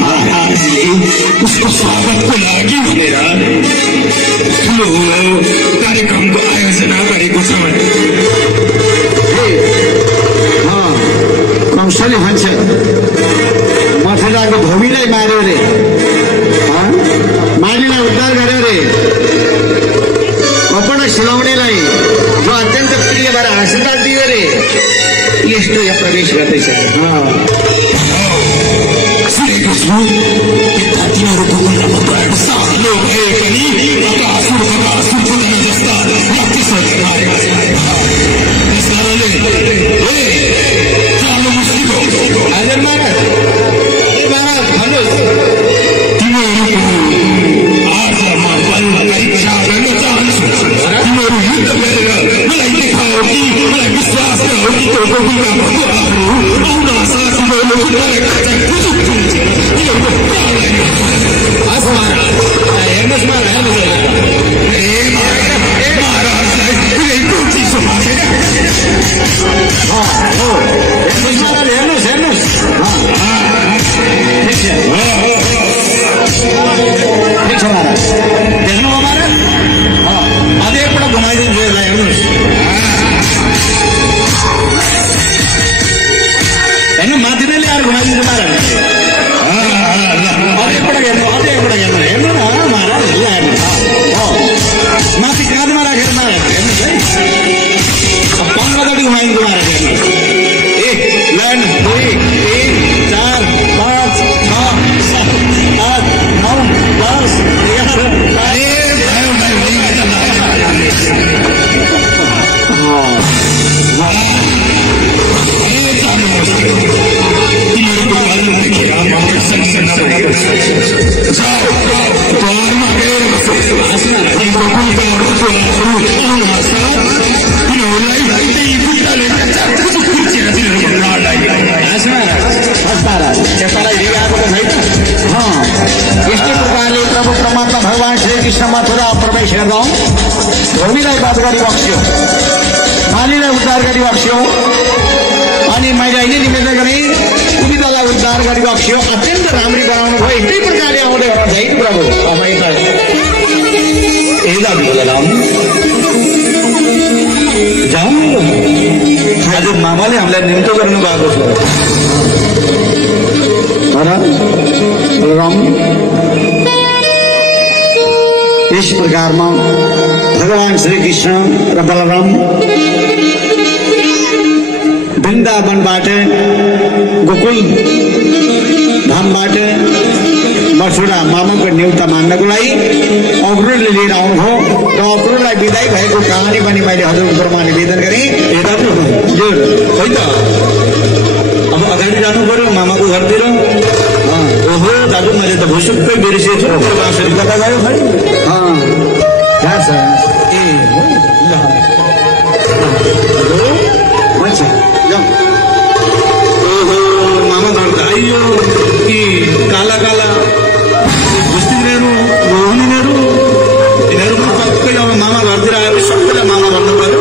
महाराजले उसको स्वागतको लागि भनेर ठुलो कार्यक्रमको आयोजना गरेको छ भने कौशल्य भन्छ मथुराको धोबीलाई मार्यो रे, मालीलाई उद्धार गर्यो रे, कपडा सिलाउनेलाई जो अत्यन्त प्रिय भएर आशीर्वाद दियो रे, यस्तो यहाँ प्रवेश गर्दैछ। तिनीहरूको उन्नत सानो भए पनि जस्ता मथुरा प्रवेश गर्दा धोबीलाई बात गरी बक्स्यो, मालीलाई उद्धार गरी बक्स्यो, अनि मैले अहिले निवेदन गरेँ कुवितालाई उद्धार गरी बक्स्यो, अत्यन्त राम्री बनाउनु भयो। यस्तै प्रकारले आउँदै गर्छ है प्रभु। आज मामाले हामीलाई निम्तो गर्नु भएको छ। इस प्रकार में भगवान श्री कृष्ण र बलराम वृन्दावनबाट गोकुल धामबाट मथुरा मामाको न्यूनता मान्नको लागि अग्रजले लिएर आउनुभयो र अग्रजलाई विदाई भएको कहानी पनि मैले हजुरको निवेदन गरेँ। होइन अब अगाडि जानु पर्यो मामाको घरतिर। ओहो दाजु मैले त भुसुक्कै बिर्सेछु, कता गयो खै? कहाँ छ? ओहो मामा घर त आइयो कि काला काला बुस्तीहरू रोहिणीहरू यिनीहरू पनि पक्कै अब मामा घरतिर आयो सबैलाई मामा भन्नु पर्यो,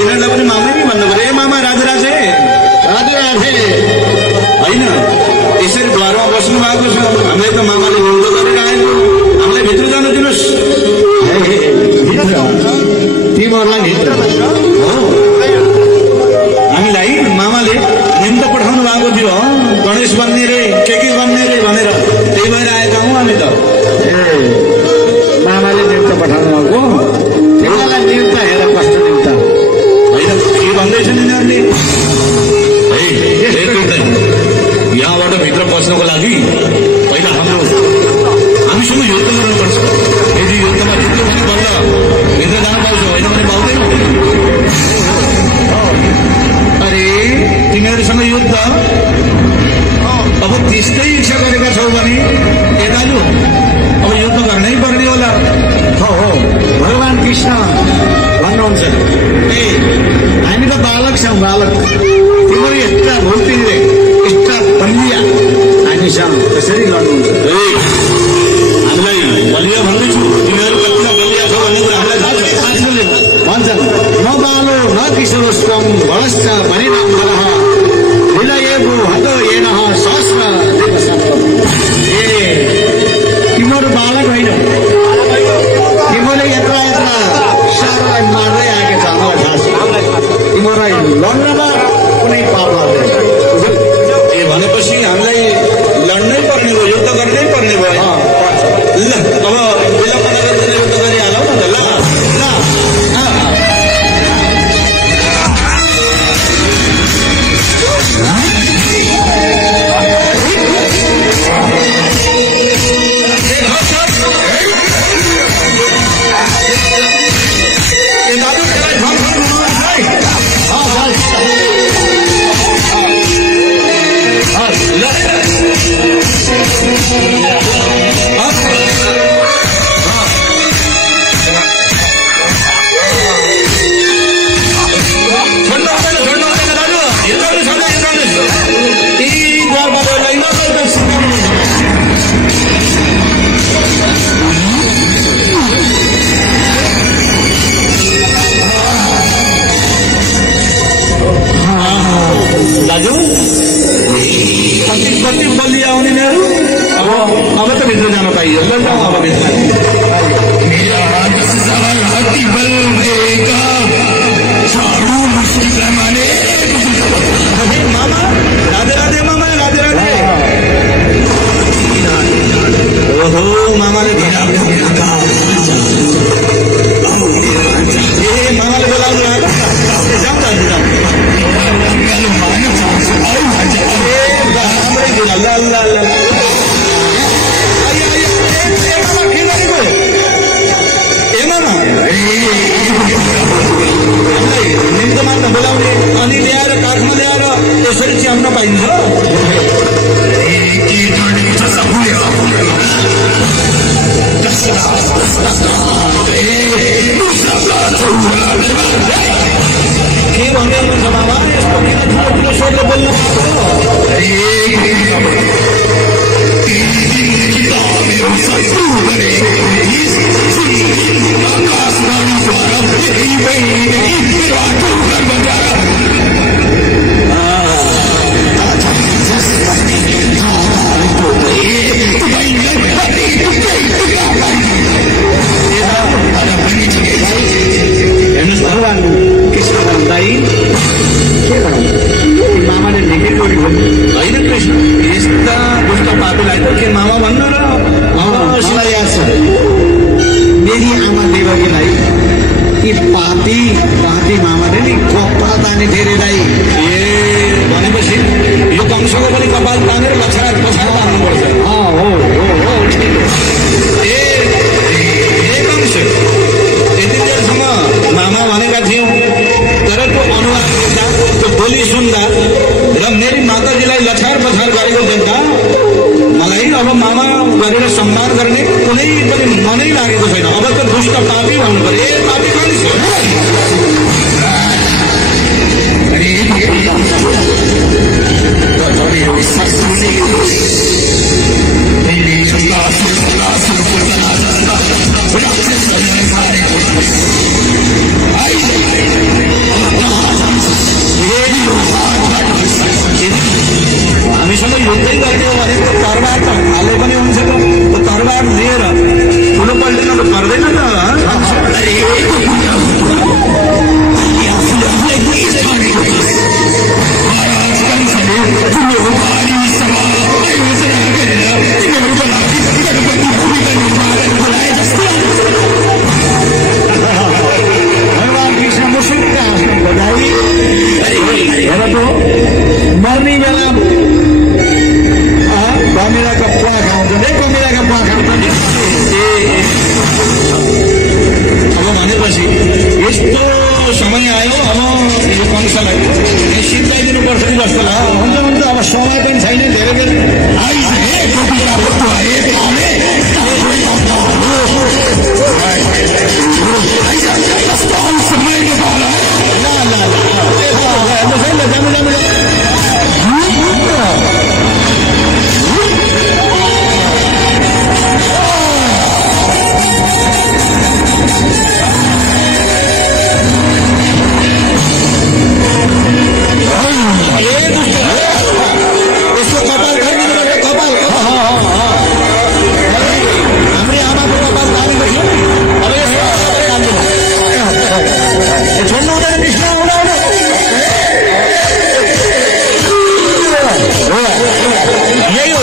यिनीहरूलाई पनि मामै नै भन्नु पर्यो। ए मामा राधे राधे राधे राधे होइन यसरी द्वारमा बस्नु भएको छ। हामीलाई त मामाले हिउँदो गरेर आएको, हामीलाई भित्र जान दिनुहोस्। तिमीहरूलाई भित्र हामीलाई मामाले निम्तो पठाउनु भएको थियो, गणेश बन्ने रे के बन्ने रे भनेर, त्यही भएर आएका हौँ हामी त। मामाले निम्तो पठाउनु भएको, तिमीहरूलाई निम्ता हेर कस्तो निम्ता होइन के भन्दैछन् यिनीहरूले? यहाँबाट भित्र पस्नको लागि पहिला हामीसँग युद्ध गर्नुपर्छ। यदि युद्धमा जित्यो भने बल्ल भित्र जान पाउँछ, होइन भने पाउँदैन। अरे तिमीहरूसँग युद्ध अब त्यस्तै इच्छा गरेका छौ भने ए दाजु अब युद्ध गर्नै पर्ने होला। हो भगवान कृष्ण भन्नुहुन्छ, ए हामी त बालक छौँ, बालक तिमीहरू यस्ता भुल्तिले यस्ता बलिया हामीसँग कसरी लड्नुहुन्छ? हामीलाई बलिया भन्दैछु, तिमीहरू कतिलाई बलिया छौ भन्ने कुरा हामीलाई थाहा छ। भन्छन् न बालो न किशोरस्वम बलश्च भनिनाम नरः विलयेभु हतो येनः सहस्र देवसत्वम्। ल अब विलम्ब नगरिकन युद्ध गरिहालौँ न ल दाजु कति बलिया आउने यिनीहरू अब त भित्र जान पाइयो ल जाउँ अब भित्र मामा राधे राधे मामा राधे राधे ओहो मामाले मामाले बोलाउनु जाउँ दाजु जाउँ निम्तमानमा बोलाउने अनि ल्याएर काठमा ल्याएर यसरी च्याम्न पाइन्छ के भन्नुहुन्छ बाबा यस्तो किन ठुलो ठुलो स्वरले बोल्नु हेर्नुहोस् भगवान् कृष्ण भन्दै के भन्नु मामाले निकै जोडी भन्नु होइन कृष्ण यस्ता दुष्ट पापीलाई त के मामा भन्नु र मलाई याद छ मेरी आमा देवकीलाई यी पापी पापी मामाले नि कपाल ताने धेरैलाई ए भनेपछि यो कंसको पनि कपाल तानेर लछार पछार पार्नुपर्छ ए कंस यति बेरसम्म मामा भनेका थियौँ तर त्यो अनुहार देख्दा त्यो बोली सुन्दा र मेरी माताजीलाई लछार पछार गरेको देख्दा मलाई अब मामा गरेर सम्मान गर्ने कुनै पनि मनै लागेको छैन अब त दुष्ट पापी भन्नु पर्यो ए पापी मानिस हामीसँग युद्धै गर्ने हो भने तरबार त हाले पनि हुन्छ त तरबार लिएर ठुलो पल्टिन त पर्दैन त भगवान् कृष्ण मुसुक्क हाँस्नु बधाई हेर त मर्ने बेला कमिलाका पुवा खाउँछन् है कमिलाका पुवा खाउँछन् अब भनेपछि यस्तो समय आयो अब यो कंसलाई सिद्धाइदिनु पर्छ कि जस्तो लाग्यो हुन्छ हुन्छ अब समय पनि छैन धेरै बेर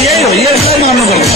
यही हो यसलाई मान्नु पर्छ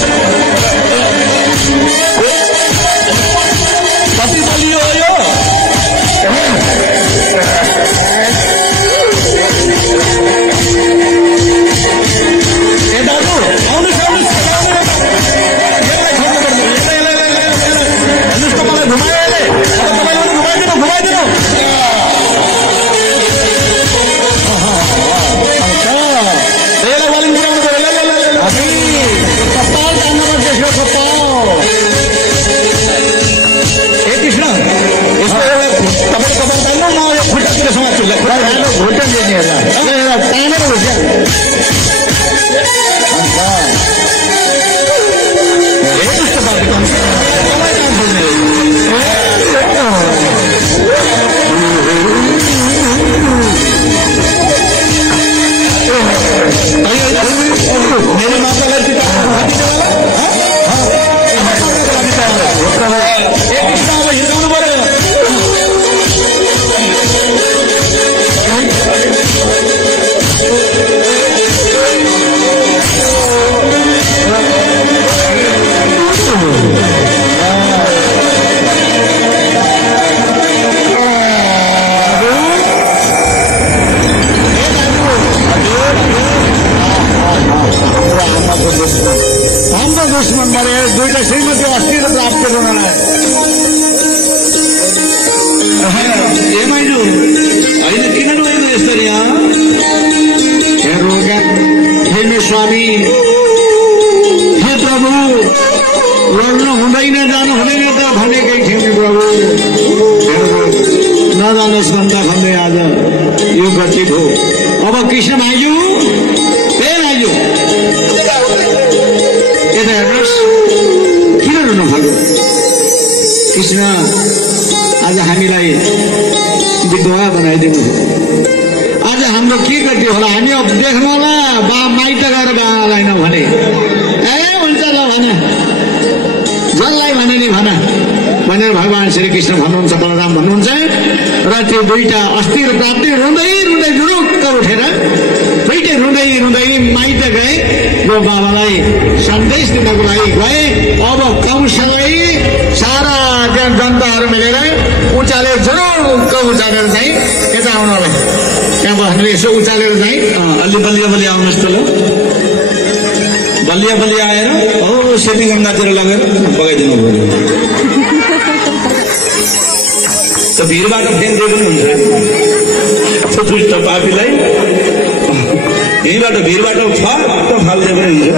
हाम्रो दुश्मन मरे दुईटा श्रीमती अस्थिर प्राप्त गर्नलाई ఏమైంది ఆయన किन रोएको यसरी हे रोगा हे मेरो स्वामी हे प्रभु लड्नु हुँदैन जानु हुँदैन त भनेकै थिएँ नि प्रभु नजानुहोस् भन्दा भन्दै आज यो गति हो अब कृष्ण भाइजू ए भाइजू यता हेर्नुहोस् किन रुनु भएको कृष्ण आज हामीलाई विधवा बनाइदिनु आज हाम्रो के गति होला हामी अब देख्नु होला बा माइत गएर बालाई नभने ए हुन्छ ल भने जसलाई भने नि भन भनेर भगवान श्री कृष्ण भन्नुहुन्छ बलराम भन्नुहुन्छ र त्यो दुईटा अस्थिर प्राप्ति रुँदै रुँदै जुरुक्क उठेर दुईटै रुँदै रुँदै माइत गए यो बाबालाई सन्देश दिनको लागि गए अब कंसलाई सारा त्यहाँ जनताहरू मिलेर उचालेर जुरुक्क उचालेर चाहिँ यता आउनु होला त्यहाँ बस्ने यसो उचालेर चाहिँ अलि बलिया बलिया आउनुहोस् त ल बलिया बलिया आएर सेती गङ्गातिर लगेर बगाइदिनु पर्यो त भिरबाट फ्याँक्दै पनि हुन्छ दुष्ट पापीलाई यहीँबाट भिरबाट फाल्दै पनि हुन्छ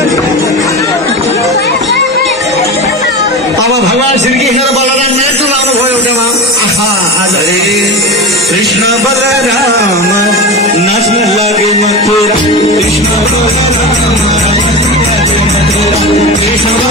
अब भगवान श्री कृष्ण बलराम नाच्नु लाउनु भयो एउटामा आज कृष्ण बलराम नाच्न लागे मथुरा कृष्ण कृष्ण